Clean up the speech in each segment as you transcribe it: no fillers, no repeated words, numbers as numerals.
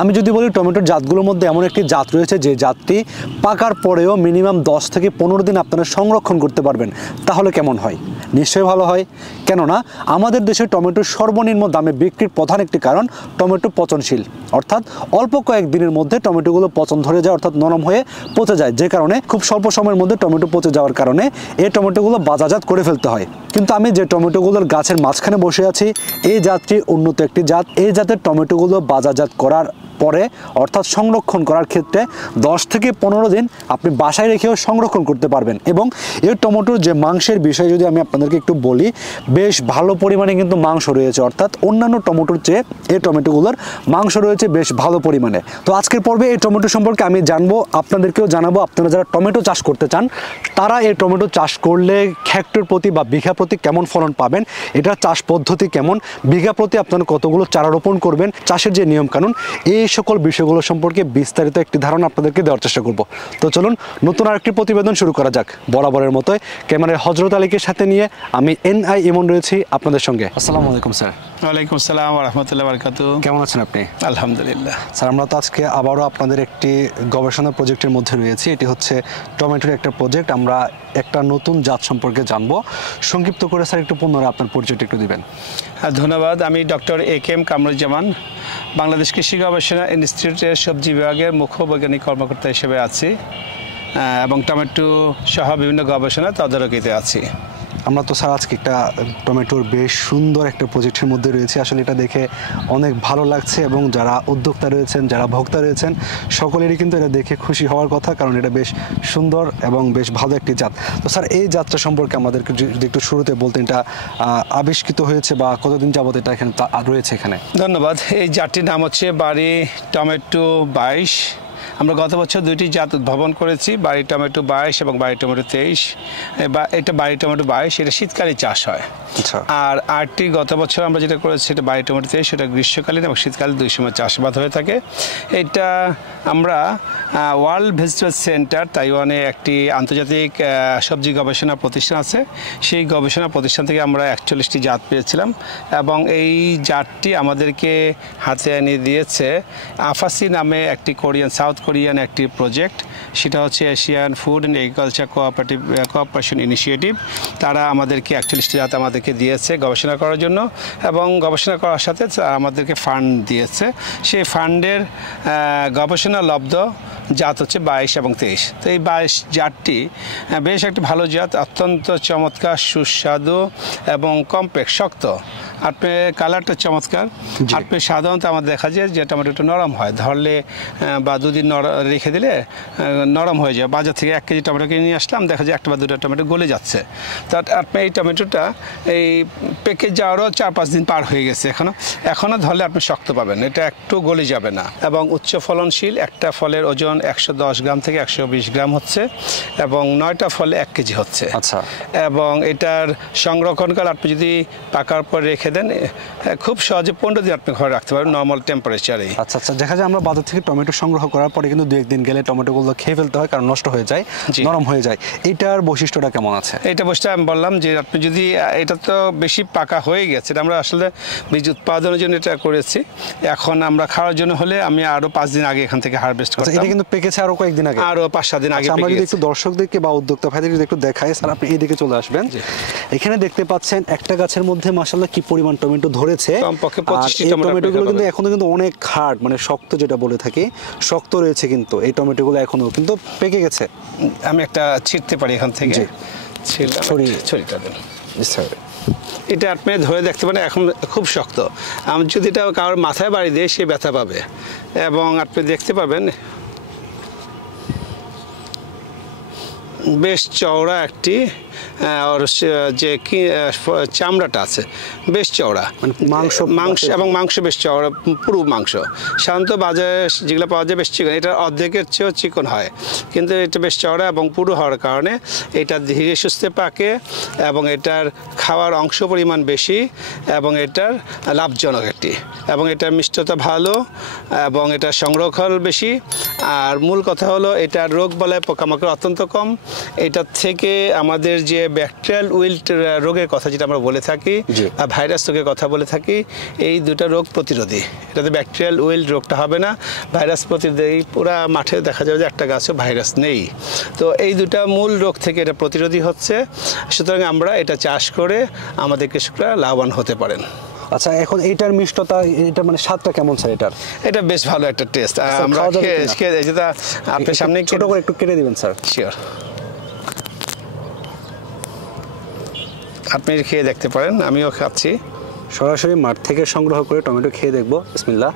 আমি যদি বলি টমেটোর জাতগুলোর মধ্যে এমন একটি জাত রয়েছে যে জাতটি পাকার পরেও মিনিমাম 10 থেকে 15 দিন আপনারা সংরক্ষণ করতে পারবেন, তাহলে কেমন হয়? নিশ্চয়ই ভালো হয়। কেননা আমাদের দেশে টমেটোর সর্বনিম্ন দামে বিক্রির প্রধান একটি কারণ টমেটো পচনশীল, অর্থাৎ অল্প কয়েক দিনের মধ্যে টমেটোগুলো পচন ধরে যায়, অর্থাৎ নরম হয়ে পচে যায়, যে কারণে খুব স্বল্প সময়ের মধ্যে টমেটো পচে যাওয়ার কারণে এই টমেটোগুলো বাজারজাত করে ফেলতে হয়। কিন্তু আমি যে টমেটোগুলোর গাছের মাঝখানে বসে আছি, এই জাতটি উন্নত একটি জাত। এই জাতের টমেটোগুলো বাজারজাত করার পরে অর্থাৎ সংরক্ষণ করার ক্ষেত্রে 10 থেকে 15 দিন আপনি বাসায় রেখেও সংরক্ষণ করতে পারবেন। এবং এই টমেটোর যে মাংসের বিষয় যদি আমি আপনাদেরকে একটু বলি, বেশ ভালো পরিমাণে কিন্তু মাংস রয়েছে, অর্থাৎ অন্যান্য টমেটোর চেয়ে এই টমেটোগুলোর মাংস রয়েছে বেশ ভালো পরিমাণে। তো আজকের পর্বে এই টমেটো সম্পর্কে আমি জানবো, আপনাদেরকেও জানাবো। আপনারা যারা টমেটো চাষ করতে চান তারা এই টমেটো চাষ করলে হেক্টর প্রতি বা বিঘা প্রতি কেমন ফলন পাবেন, এটার চাষ পদ্ধতি কেমন, বিঘা প্রতি আপনারা কতগুলো চারা রোপণ করবেন, চাষের যে নিয়মকানুন, এই সকল বিষয়গুলো সম্পর্কে বিস্তারিত একটি ধারণা আপনাদেরকে দেওয়ার চেষ্টা করব। তো চলুন নতুন আরেকটি প্রতিবেদন শুরু করা যাক। বরাবরের মতোই ক্যামেরায় হযরত আলীকে সাথে নিয়ে আমি NI ইমন রয়েছি আপনাদের সঙ্গে। আসসালামু আলাইকুম স্যার। ওয়ালাইকুম আসসালাম ওয়া রাহমাতুল্লাহি ওয়া বারাকাতুহু। কেমন আছেন আপনি? আলহামদুলিল্লাহ স্যার, আমরা তো আজকে আবারও আপনাদের একটি গবেষণা প্রজেক্টের মধ্যে রয়েছি। এটি হচ্ছে টমেটোর একটা প্রজেক্ট। আমরা একটা নতুন জাত সম্পর্কে জানবো। সংক্ষিপ্ত করে স্যার একটু পুনরায় আপনার পরিচয়টা একটু দিবেন। ধন্যবাদ। আমি ডক্টর AK কামরুজ্জামান, বাংলাদেশ কৃষি গবেষণা ইনস্টিটিউটের সবজি বিভাগের মুখ্য বৈজ্ঞানিক কর্মকর্তা হিসেবে আছি এবং টমেটো সহ বিভিন্ন গবেষণা তদারকিতে আছি। আমরা তো স্যার আজকে একটা টমেটোর বেশ সুন্দর একটা প্রজেক্টের মধ্যে রয়েছে। আসলে এটা দেখে অনেক ভালো লাগছে এবং যারা উদ্যোক্তা রয়েছেন, যারা ভোক্তা রয়েছেন, সকলেরই কিন্তু এটা দেখে খুশি হওয়ার কথা, কারণ এটা বেশ সুন্দর এবং বেশ ভালো একটি জাত। তো স্যার, এই জাতটা সম্পর্কে আমাদেরকে যদি একটু শুরুতে বলতেন, এটা আবিষ্কৃত হয়েছে বা কতদিন যাবত এটা এখানে রয়েছে এখানে? ধন্যবাদ। এই জাতটির নাম হচ্ছে বাড়ি টমেটো 22। আমরা গত বছর দুইটি জাত উদ্ভাবন করেছি, বাড়ি টমেটো 22 এবং বাড়ি টমেটো 23। এটা বাড়ি টমেটো 22, এটা শীতকালে চাষ হয়। আর আরটি গত বছর আমরা যেটা করেছি সেটা বাড়ি টমেটো 23, সেটা গ্রীষ্মকালীন এবং শীতকালে দুই সময় চাষাবাদ হয়ে থাকে। এটা আমরা ওয়ার্ল্ড ভেজিটেবল সেন্টার, তাইওয়ানে একটি আন্তর্জাতিক সবজি গবেষণা প্রতিষ্ঠান আছে, সেই গবেষণা প্রতিষ্ঠান থেকে আমরা 41টি জাত পেয়েছিলাম এবং এই জাতটি আমাদেরকে হাতে এনে দিয়েছে আফাসি নামে একটি সাউথ কোরিয়ান একটি প্রজেক্ট। সেটা হচ্ছে Asian food and agriculture cooperation initiative. তারা আমাদেরকে 41টি জাত আমাদেরকে দিয়েছে গবেষণা করার জন্য এবং গবেষণা করার সাথে আমাদেরকে ফান্ড দিয়েছে। সেই ফান্ডের গবেষণা লব্ধ জাত হচ্ছে 22 এবং 23। তো এই 22 জাতটি বেশ একটি ভালো জাত, অত্যন্ত চমৎকার, সুস্বাদু এবং কমপ্যাক্ট, শক্ত। আপনি কালারটা চমৎকার। আপনি সাধারণত আমাদের দেখা যায় যে টমেটোটা নরম হয়, ধরলে বা দুদিন রেখে দিলে নরম হয়ে যায়। বাজার থেকে 1 কেজি টমেটো কিনে নিয়ে আসলাম, দেখা যায় 1 বা 2টা টমেটো গলে যাচ্ছে। তো আপনি এই টমেটোটা এই পেকে যাওয়ারও 4-5 দিন পার হয়ে গেছে, এখনও ধরলে আপনি শক্ত পাবেন, এটা একটু গলে যাবে না। এবং উচ্চ ফলনশীল, একটা ফলের ওজন 110 গ্রাম থেকে 120 গ্রাম হচ্ছে এবং 9টা ফলে 1 কেজি হচ্ছে। আচ্ছা। এবং এটার সংরক্ষণকাল আপনি যদি পাকার পর রেখে দেন, খুব সহজে 15 দিন আপনি ঘরে রাখতে পারবেন নর্মাল টেম্পারেচারে। আচ্ছা আচ্ছা, দেখা যায় আমরা বাজার থেকে টমেটো সংগ্রহ করার পরে কিন্তু 2-1 দিন গেলে টমেটোগুলো খেয়ে ফেলতে হয়, কারণ নষ্ট হয়ে যায়, নরম হয়ে যায়। এটার বৈশিষ্ট্যটা কেমন আছে? এটা বৈশিষ্ট্য আমি বললাম যে আপনি যদি এটা তো বেশি পাকা হয়ে গেছে, এটা আমরা আসলে বীজ উৎপাদনের জন্য এটা করেছি। এখন আমরা খাওয়ার জন্য হলে আমি আরো 5 দিন আগে এখান থেকে হারভেস্ট করতাম। এটা কিন্তু পেকেছে আরো কয়েকদিন আগে, আরো 5-7 দিন আগে। আমরা যদি একটু দর্শকদেরকে বা উদ্যোক্তা ভাইদের যদি একটু দেখাই, স্যার আপনি এইদিকে চলে আসবেন। এখানে দেখতে পাচ্ছেন একটা গাছের মধ্যে মাশাআল্লাহ কি পরিমাণ টমেটো ধরেছে। কমপক্ষে 25টি টমেটোগুলো কিন্তু এখনো কিন্তু অনেক হার্ড, মানে শক্ত যেটা বলে থাকি, শক্ত রয়েছে কিন্তু এই টমেটোগুলো এখনো কিন্তু পেকে গেছে। আমি একটা ছিঁড়তে পারি এখান থেকে, ছড়িটা দেন স্যার। এটা আপনি ধরে দেখতে পারেন, এখন খুব শক্ত। আমি যদি এটা কারোর মাথায় বাড়ি দিয়ে সে ব্যথা পাবে। এবং আপনি দেখতে পাবেন বেশ চওড়া একটি, আর যে কি চামড়াটা আছে বেশ চওড়া, মাংস এবং মাংস বেশ চওড়া, পুরো মাংস। সাধারণত বাজারে যেগুলো পাওয়া যায় বেশ চিকন, এটা অর্ধেকের চেয়েও চিকন হয়, কিন্তু এটা বেশ চওড়া এবং পুরো হওয়ার কারণে এটা ধীরে সুস্থে পাকে এবং এটার খাওয়ার অংশ পরিমাণ বেশি এবং এটার লাভজনক একটি, এবং এটার মিষ্টতা ভালো এবং এটার সংরক্ষণ বেশি। আর মূল কথা হলো এটার রোগ বলায় পোকামাকড় অত্যন্ত কম এটা থেকে আমাদের যে ব্যাকটেরিয়াল উইল্ট রোগের কথা যেটা আমরা বলে থাকি, ভাইরাস রোগের কথা বলে থাকি, এই দুটো রোগ প্রতিরোধী। এটাতে ব্যাকটেরিয়াল উইল্ট রোগটা হবে না, ভাইরাস প্রতিরোধী। পুরা মাঠে দেখা যাবে যে একটা গাছে ভাইরাস নেই। তো এই দুটা মূল রোগ থেকে এটা প্রতিরোধী হচ্ছে। সুতরাং আমরা এটা চাষ করে আমাদের কৃষকরা লাভবান হতে পারেন। আচ্ছা, এখন এইটার মিষ্টতা, এটা মানে স্বাদটা কেমন স্যার এটার? এটা বেশ ভালো একটা টেস্ট। আমরা যেটা আপনার সামনে ছোট করে একটু কেটে দিবেন স্যার। শিওর, আপনি খেয়ে দেখতে পারেন, আমিও খাচ্ছি। সরাসরি মাঠ থেকে সংগ্রহ করে টমেটো খেয়ে দেখবো। বিসমিল্লাহ।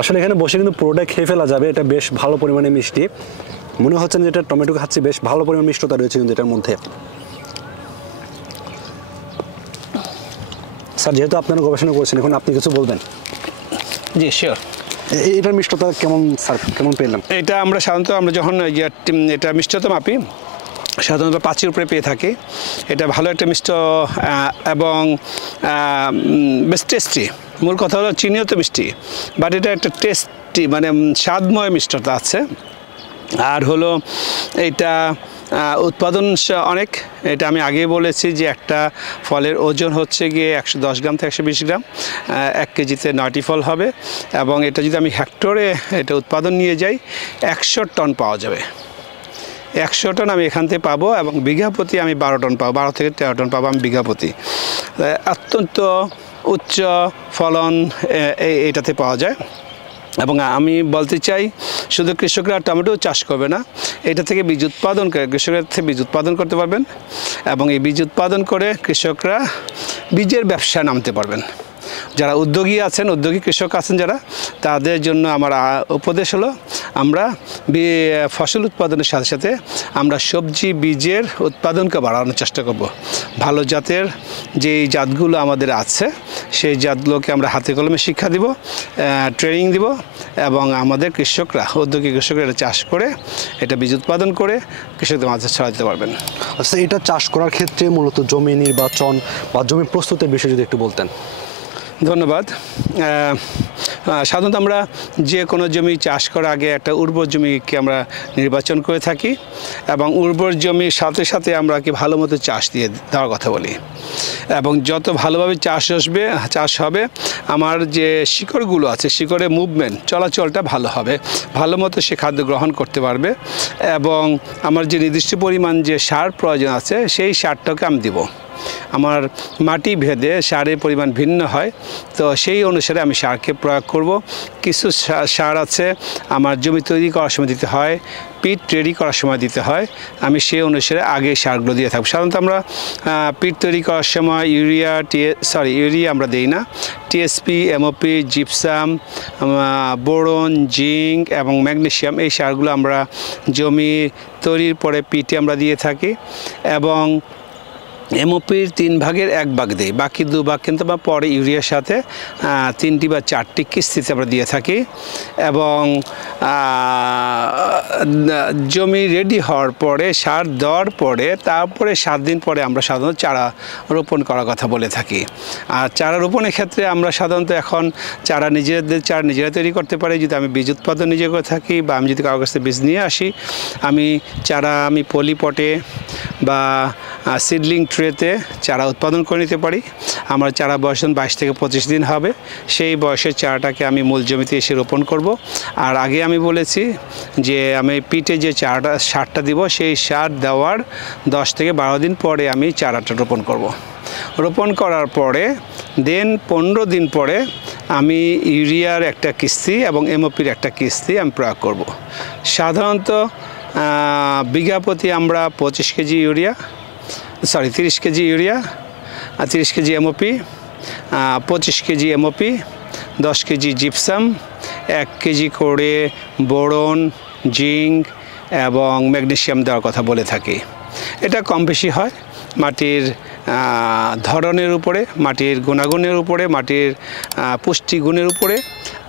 আসলে এখানে বসে কিন্তু পুরোটাই খেয়ে ফেলা যাবে। এটা বেশ ভালো পরিমাণে মিষ্টি, মনে হচ্ছে যে এটা টমেটো খাচ্ছি, বেশ ভালো পরিমাণ মিষ্টতা রয়েছে কিন্তু এটার মধ্যে। স্যার, যেহেতু আপনারা গবেষণা করছেন, এখন আপনি কিছু বলবেন। জি শিওর। এটার মিষ্টতা কেমন স্যার, কেমন পেলাম? এটা আমরা সাধারণত আমরা যখন এটা মিষ্টতা মাপি সাধারণত 5-এর উপরে পেয়ে থাকি। এটা ভালো একটা মিষ্ট এবং বেশ টেস্টি। মূল কথা হলো চিনিও তো মিষ্টি, বাট এটা একটা টেস্টি মানে স্বাদময় মিষ্টতা আছে। আর হলো এইটা উৎপাদন অনেক। এটা আমি আগেই বলেছি যে একটা ফলের ওজন হচ্ছে গিয়ে 110 গ্রাম থেকে 120 গ্রাম, 1 কেজিতে 9টি ফল হবে। এবং এটা যদি আমি হেক্টরে এটা উৎপাদন নিয়ে যাই 100 টন পাওয়া যাবে। 100 টন আমি এখান থেকে পাবো এবং বিঘা প্রতি আমি 12 টন পাবো, 12 থেকে 13 টন পাবো আমি বিঘা প্রতি। অত্যন্ত উচ্চ ফলন এটাতে পাওয়া যায়। এবং আমি বলতে চাই শুধু কৃষকরা টমেটো চাষ করবে না, এটা থেকে বীজ উৎপাদন করে কৃষকরা থেকে বীজ উৎপাদন করতে পারবেন এবং এই বীজ উৎপাদন করে কৃষকরা বীজের ব্যবসায় নামতে পারবেন। যারা উদ্যোগী আছেন, উদ্যোগী কৃষক আছেন যারা, তাদের জন্য আমার উপদেশ হলো আমরা ফসল উৎপাদনের সাথে সাথে আমরা সবজি বীজের উৎপাদনকে বাড়ানোর চেষ্টা করব। ভালো জাতের যেই জাতগুলো আমাদের আছে সেই জাতগুলোকে আমরা হাতে কলমে শিক্ষা দিব, ট্রেনিং দিব এবং আমাদের কৃষকরা, উদ্যোগী কৃষকরা এটা চাষ করে এটা বীজ উৎপাদন করে কৃষকদের মাঝে ছড়াতে পারবেন। আচ্ছা, এটা চাষ করার ক্ষেত্রে মূলত জমি নির্বাচন বা জমি প্রস্তুতের বিষয়ে যদি একটু বলতেন। ধন্যবাদ। সাধারণত আমরা যে কোনো জমি চাষ করার আগে একটা উর্বর জমিকে আমরা নির্বাচন করে থাকি এবং উর্বর জমির সাথে সাথে আমরা কি ভালো মতো চাষ দিয়ে দেওয়ার কথা বলি। এবং যত ভালোভাবে চাষ হবে আমার যে শিকড়গুলো আছে, শিকড়ের মুভমেন্ট, চলাচলটা ভালো হবে, ভালো মতো সে খাদ্য গ্রহণ করতে পারবে এবং আমার যে নির্দিষ্ট পরিমাণ যে সার প্রয়োজন আছে সেই সারটাকে আমি দিব। আমার মাটি ভেদে সারের পরিমাণ ভিন্ন হয়, তো সেই অনুসারে আমি সারকে প্রয়োগ করব। কিছু সার আছে আমার জমি তৈরি করার সময় দিতে হয়, পিট রেডি করার সময় দিতে হয়, আমি সেই অনুসারে আগে সারগুলো দিয়ে থাকবো। সাধারণত আমরা পিট তৈরি করার সময় ইউরিয়া আমরা দিই না। TSP, MOP, gypsum, boron, zinc এবং ম্যাগনেসিয়াম এই সারগুলো আমরা জমি তৈরির পরে পিটে আমরা দিয়ে থাকি এবং এমওপির 3 ভাগের 1 ভাগ দিই, বাকি 2 ভাগ কিন্তু আমরা পরে ইউরিয়ার সাথে 3টি বা 4টি কিস্তিতে আমরা দিয়ে থাকি। এবং জমি রেডি হওয়ার পরে সার দেওয়ার পরে তারপরে 7 দিন পরে আমরা সাধারণত চারা রোপণ করার কথা বলে থাকি। আর চারা রোপণের ক্ষেত্রে আমরা সাধারণত এখন চারা নিজেরা তৈরি করতে পারি। যদি আমি বীজ উৎপাদন নিজে করে থাকি বা আমি যদি কারো কাছ থেকে বীজ নিয়ে আসি, আমি পলিপটে বা সিডলিং ট্রেতে চারা উৎপাদন করে নিতে পারি। আমার চারা বয়স 22 থেকে 25 দিন হবে, সেই বয়সের চারাটাকে আমি মূল জমিতে এসে রোপণ করব। আর আগে আমি বলেছি যে আমি পিটে যে সারটা দিব, সেই সার দেওয়ার 10 থেকে 12 দিন পরে আমি চারাটা রোপণ করব। রোপণ করার পরে 15 দিন পরে আমি ইউরিয়ার একটা কিস্তি এবং এমওপির একটা কিস্তি আমি প্রয়োগ করব। সাধারণত বিঘা প্রতি আমরা 30 KG urea, 30 KG MOP, 25 KG MOP, 10 KG gypsum, 1 KG করে বোরন, জিঙ্ক এবং ম্যাগনেসিয়াম দেওয়ার কথা বলে থাকি। এটা কম বেশি হয় মাটির ধরনের উপরে, মাটির গুণাগুণের উপরে, মাটির পুষ্টিগুণের উপরে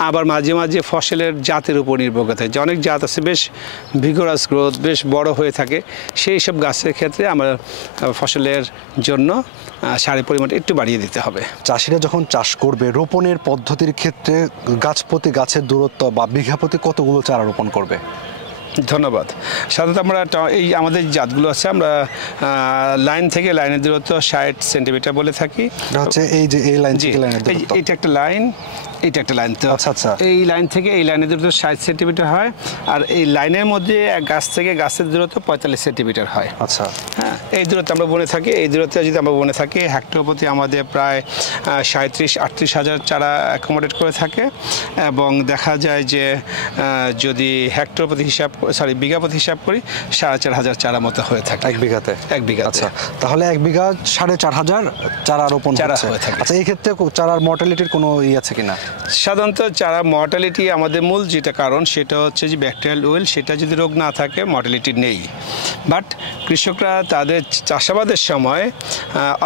আবার মাঝে মাঝে ফসলের জাতের উপর নির্ভর করে থাকে, যে অনেক জাত আছে বেশ ভিগোরাস গ্রোথ, বেশ বড় হয়ে থাকে, সেই সব গাছের ক্ষেত্রে আমরা ফসলের জন্য সারের পরিমাণটা একটু বাড়িয়ে দিতে হবে। চাষিরা যখন চাষ করবে রোপণের পদ্ধতির ক্ষেত্রে গাছ প্রতি গাছের দূরত্ব বা বিঘা প্রতি কতগুলো চারা রোপণ করবে? ধন্যবাদ। সাধারণত আমরা এই আমাদের জাতগুলো আছে, আমরা লাইন থেকে লাইনের দূরত্ব 60 সেন্টিমিটার বলে থাকি। এটা হচ্ছে এই যে এই লাইন থেকে লাইনের দূরত্ব, এটা একটা লাইন, এটা একটা লাইন। তো আচ্ছা। এই লাইন থেকে এই লাইনের দূরত্ব 60 সেন্টিমিটার হয়, আর এই লাইনের মধ্যে গাছ থেকে গাছের দূরত্ব 45 সেন্টিমিটার হয়। আচ্ছা, হ্যাঁ, এই দূরত্ব আমরা বনে থাকি। এই দূরত্বে যদি আমরা বনে থাকি, হেক্টর প্রতি আমাদের প্রায় 37-38 হাজার চারা অ্যাকোমোডেট করে থাকে, এবং দেখা যায় যে যদি হেক্টর প্রতি বিঘা প্রতি হিসাব করি 4,500 চারা মতো হয়ে থাকে এক বিঘাতে। আচ্ছা, তাহলে এক বিঘা 4,500 চারা রোপণ হয়ে থাকে। আচ্ছা, এই ক্ষেত্রে চারার মর্টালিটির কোনো আছে কিনা? সাধারণত চারা মর্টালিটি আমাদের মূল যেটা কারণ সেটা হচ্ছে যে ব্যাকটেরিয়াল উইল, সেটা যদি রোগ না থাকে মর্টালিটি নেই। বাট কৃষকরা তাদের চাষাবাদের সময়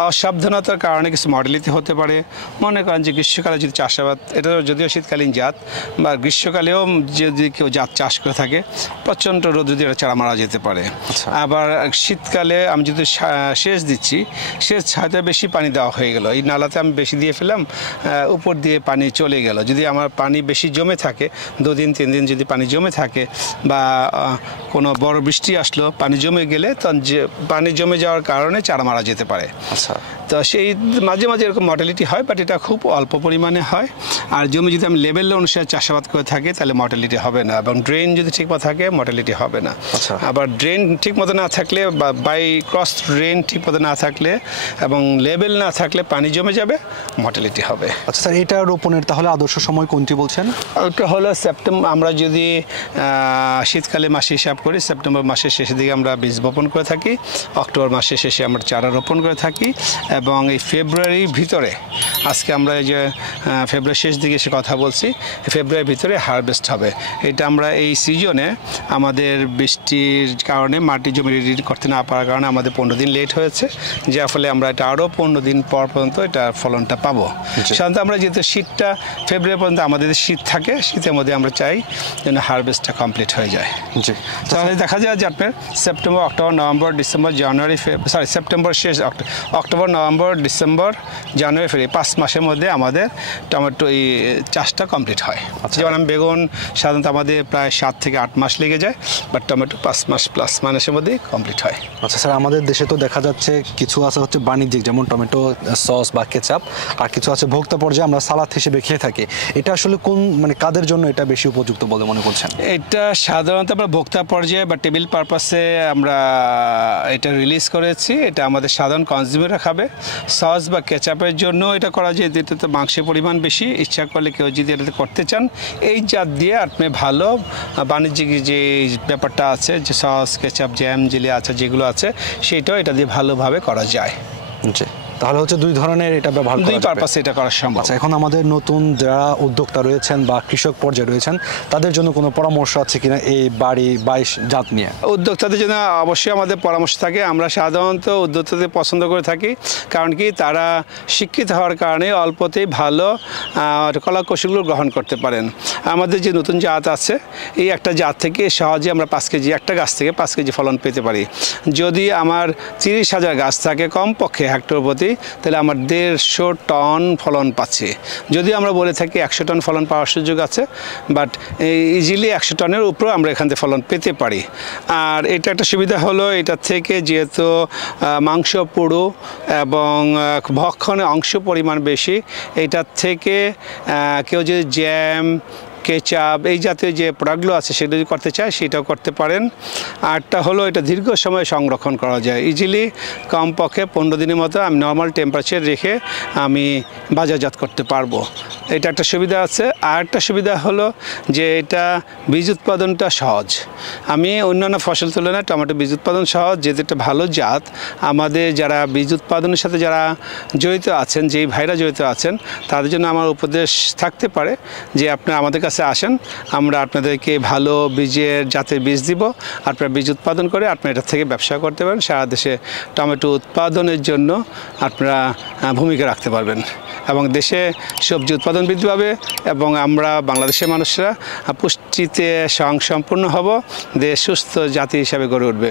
অসাবধানতার কারণে কিছু মর্টালিটি হতে পারে। মনে করেন যে গ্রীষ্মকালে যদি চাষাবাদ, এটা যদিও শীতকালীন জাত, বা গ্রীষ্মকালেও যদি কেউ জাত চাষ করে থাকে, প্রচণ্ড রোদ যদি এটা চারা মারা যেতে পারে। আবার শীতকালে আমি যদি সেচ দিচ্ছি, সেচ হয়তো বেশি পানি দেওয়া হয়ে গেল, এই নালাতে আমি বেশি দিয়ে ফেললাম, উপর দিয়ে পানি চলে গেল। যদি আমার পানি বেশি জমে থাকে, 2 দিন 3 দিন যদি পানি জমে থাকে, বা কোনো বড় বৃষ্টি আসলো, পানি জমে গেলে তখন যে পানি জমে যাওয়ার কারণে চারা মারা যেতে পারে। আচ্ছা, তো সেই মাঝে মাঝে এরকম মর্টালিটি হয়, বাট এটা খুব অল্প পরিমাণে হয়। আর জমি যদি আমি লেভেল অনুসারে চাষাবাদ করে থাকি তাহলে মর্টালিটি হবে না, এবং ড্রেন যদি ঠিক মতো থাকে মর্টালিটি হবে না। আবার ড্রেন ঠিক মতো না থাকলে, বা বাই ক্রস ড্রেন ঠিক মতো না থাকলে, এবং লেভেল না থাকলে পানি জমে যাবে, মর্টালিটি হবে। আচ্ছা স্যার, এটা রোপণের তাহলে আদর্শ সময় কোনটি বলছেন? ওটা হলো সেপ্টেম্বর। আমরা যদি শীতকালে মাসে হিসাব করি, সেপ্টেম্বর মাসের শেষের দিকে আমরা বীজ বপন করে থাকি, অক্টোবর মাসের শেষে আমরা চারা রোপণ করে থাকি, এবং এই ফেব্রুয়ারির ভিতরে, আজকে আমরা এই যে ফেব্রুয়ারি শেষ দিকে এসে কথা বলছি, ফেব্রুয়ারির ভিতরে হারভেস্ট হবে। এটা আমরা এই সিজনে আমাদের বৃষ্টির কারণে মাটি জমি রেডি করতে না পারার কারণে আমাদের 15 দিন লেট হয়েছে, যার ফলে আমরা এটা আরও 15 দিন পর পর্যন্ত এটা ফলনটা পাবো। সাধারণত আমরা যেহেতু শীতটা ফেব্রুয়ারি পর্যন্ত আমাদের শীত থাকে, শীতের মধ্যে আমরা চাই যেন হারভেস্টটা কমপ্লিট হয়ে যায়। তাহলে দেখা যায় যে আপনার সেপ্টেম্বর, অক্টোবর, নভেম্বর, ডিসেম্বর, জানুয়ারি, সেপ্টেম্বর শেষ, অক্টোবর, নভেম্বর, ডিসেম্বর, জানুয়ারি, ফেব্রুয়ারি 5 মাসের মধ্যে আমাদের টমেটো এই চাষটা কমপ্লিট হয়। যেমন আমি বেগুন সাধারণত আমাদের প্রায় 7 থেকে 8 মাস লেগে যায়, বাট টমেটো 5 মাস প্লাস মাইনাসের মধ্যেই কমপ্লিট হয়। আচ্ছা স্যার, আমাদের দেশে তো দেখা যাচ্ছে কিছু আছে হচ্ছে বাণিজ্যিক, যেমন টমেটো সস বা কেচাপ, আর কিছু আছে ভোক্তা পর্যায়ে আমরা সালাদ হিসেবে খেয়ে থাকি। এটা আসলে কোন কাদের জন্য এটা বেশি উপযুক্ত বলে মনে করছেন? এটা সাধারণত আমরা ভোক্তা পর্যায়ে বা টেবিল পারপাসে আমরা এটা রিলিজ করেছি। এটা আমাদের সাধারণ কনজিউমাররা খাবে। সস বা কেচাপের জন্য এটা করা যায়, এটাতে মাংসের পরিমাণ বেশি। ইচ্ছা করলে কেউ যদি এটাতে করতে চান, এই জাত দিয়ে আপনি ভালো বাণিজ্যিক যে ব্যাপারটা আছে, যে সস, কেচাপ, জ্যাম, জেলি আছে যেগুলো আছে, সেটাও এটা দিয়ে ভালোভাবে করা যায়। তাহলে হচ্ছে 2 ধরনের এটা ব্যবহার করা যাবে, 2 পারপাসে এটা করা সম্ভব। আচ্ছা, এখন আমাদের নতুন যারা উদ্যোক্তা রয়েছেন বা কৃষক পর্যায়ে রয়েছেন, তাদের জন্য কোনো পরামর্শ আছে কিনা এই বাড়ি 22 জাত নিয়ে? উদ্যোক্তাদের জন্য অবশ্যই আমাদের পরামর্শ থাকে। আমরা সাধারণত উদ্যোক্তাদের পছন্দ করে থাকি, কারণ কি তারা শিক্ষিত হওয়ার কারণে অল্পতেই ভালো কলা কৌশলগুলো গ্রহণ করতে পারেন। আমাদের যে নতুন জাত আছে, এই একটা জাত থেকে সহজে আমরা 5 কেজি, একটা গাছ থেকে 5 কেজি ফলন পেতে পারি। যদি আমার 30,000 গাছ থাকে কমপক্ষে হেক্টর প্রতি, তাহলে আমার 150 টন ফলন পাচ্ছি। যদি আমরা বলে থাকি 100 টন ফলন পাওয়ার সুযোগ আছে, বাট ইজিলি 100 টনের উপরেও আমরা এখান থেকে ফলন পেতে পারি। আর এটা একটা সুবিধা হলো, এটা থেকে যেহেতু মাংস পুরু এবং ভক্ষণে অংশ পরিমাণ বেশি, এটার থেকে কেউ যদি জ্যাম, কেচাপ এই জাতীয় যে প্রোডাক্টগুলো আছে সেটা যদি করতে চায় সেটাও করতে পারেন। আরটা হলো এটা দীর্ঘ সময় সংরক্ষণ করা যায় ইজিলি, কমপক্ষে 15 দিনের মতো আমি নর্মাল টেম্পারেচার রেখে আমি বাজারজাত করতে পারবো। এটা একটা সুবিধা আছে। আর একটা সুবিধা হলো যে এটা বীজ উৎপাদনটা সহজ। আমি অন্যান্য ফসল তুলনায় টমেটো বীজ উৎপাদন সহজ, যেহেতু একটা ভালো জাত। আমাদের যারা বীজ উৎপাদনের সাথে যারা জড়িত আছেন, যেই ভাইরা জড়িত আছেন, তাদের জন্য আমার উপদেশ থাকতে পারে যে আপনারা আমাদের কাছে কাছে আসেন, আমরা আপনাদেরকে ভালো বীজের জাতের বীজ দিব। আপনারা বীজ উৎপাদন করে আপনারা এটা থেকে ব্যবসা করতে পারেন। সারা দেশে টমেটো উৎপাদনের জন্য আপনারা ভূমিকা রাখতে পারবেন এবং দেশে সবজি উৎপাদন বৃদ্ধি পাবে এবং আমরা বাংলাদেশের মানুষরা পুষ্টিতে স্বয়ংসম্পূর্ণ হব, দেশ সুস্থ জাতি হিসাবে গড়ে উঠবে।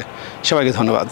সবাইকে ধন্যবাদ।